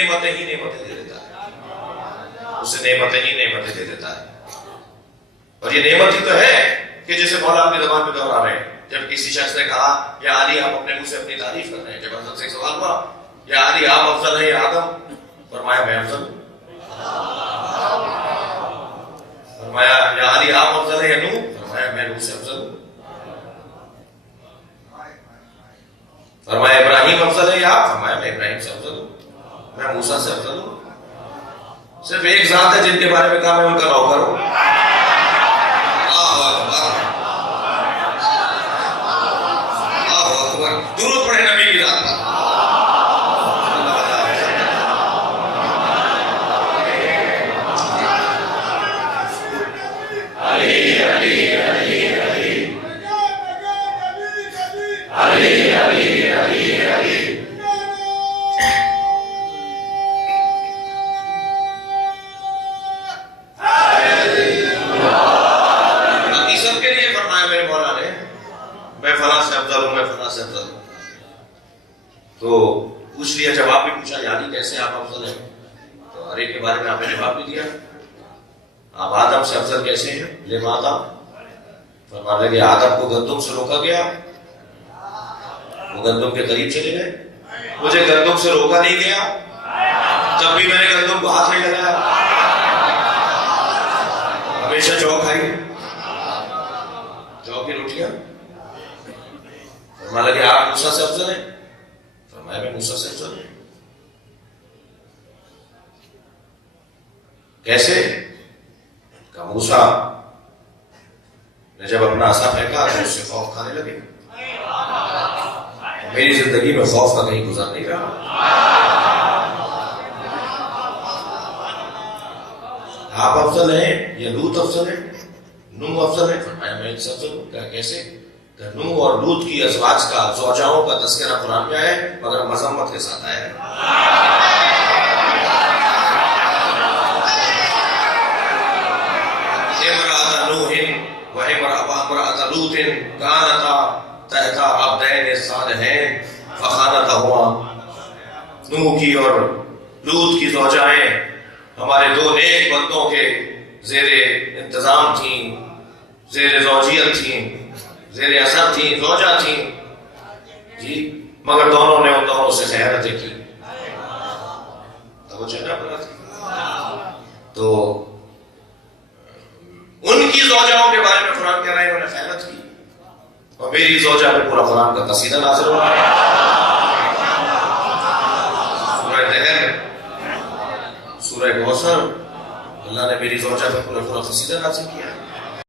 نعمتیں ہی نعمتیں دے دیتا ہے، اسے نعمتیں ہی نعمتیں دے دیتا ہے. اور یہ نعمت ہی تو ہے کہ جیسے مولا اپنی زبان پہ دہرا رہے ہیں. جب کسی شخص نے کہا یا علی آپ اپنے منہ سے اپنی تعریف کر رہے ہیں، جب حضرت سے ایک سوال ہوا یا علی آپ افضل ہیں یا آدم، فرمایا میں افضل ہوں. فرمایا یا علی آپ افضل ہیں یا نوح، فرمایا میں نوح سے افضل ہوں. فرمایا ابراہیم افضل ہے یا آپ، فرمایا میں ابراہیم سے افضل ہوں، میں موسیٰ سے افضل ہوں. صرف ایک ذات ہے جن کے بارے میں کہا میں ان کا نوکر ہوں. درود پڑھے نبی کی ذات پر. تو پوچھ لیا، جواب بھی پوچھا یعنی کیسے آپ افضل ہیں، تو ہر ایک کے بارے میں آپ نے جواب بھی دیا. آپ آدم سے افضل کیسے ہیں؟ لماذا؟ فرمانے لگے آدم کو گندم سے روکا گیا، وہ گندم کے قریب چلے گئے. مجھے گندم سے روکا نہیں گیا، جب بھی میں نے گندم کو ہاتھ نہیں لگایا، ہمیشہ جو کھائی، جو کی روٹیاں. فرمانے لگے آپ موسیٰ سے افضل ہیں، فرمایا میں موسیٰ سے افضل ہوں. کیسے؟ کہ موسیٰ نے جب اپنا عصا پھینکا تو اس سے خوف کھانے لگے. میری زندگی میں خوف کا کہیں گزر نہیں رہا. آپ افضل ہیں یا لوط افضل ہے، نوح افضل ہے، فرمایا میں ان سے افضل ہوں. کیا کیسے؟ کہ نوح اور لوط کی ازواج کا، زوجاؤں کا تذکرہ قرآن میں ہے مگر مذمت کے ساتھ آیا ہے. امرأۃ نوح و امرأۃ لوط کانتا تحت عبدین صالحین فخانتہما. نوح کی اور لوط کی زوجائیں ہمارے دو نیک بندوں کے زیر انتظام تھیں، زیر زوجیت تھیں، زیر اثر تھیں، زوجہ تھیں جی، مگر دونوں نے ان دونوں سے خیانتیں کی. توجہ نہ بنا تھی. تو ان کی زوجاؤں کے بارے میں قرآن کہہ رہا ہے انہوں نے خیانت کی، اور میری زوجہ پہ پورا قرآن کا قصیدہ نازل ہو رہا ہے. سورہ دہر، سورہ کوثر، اللہ نے میری زوجہ پہ پورا قصیدہ نازل کیا ہے.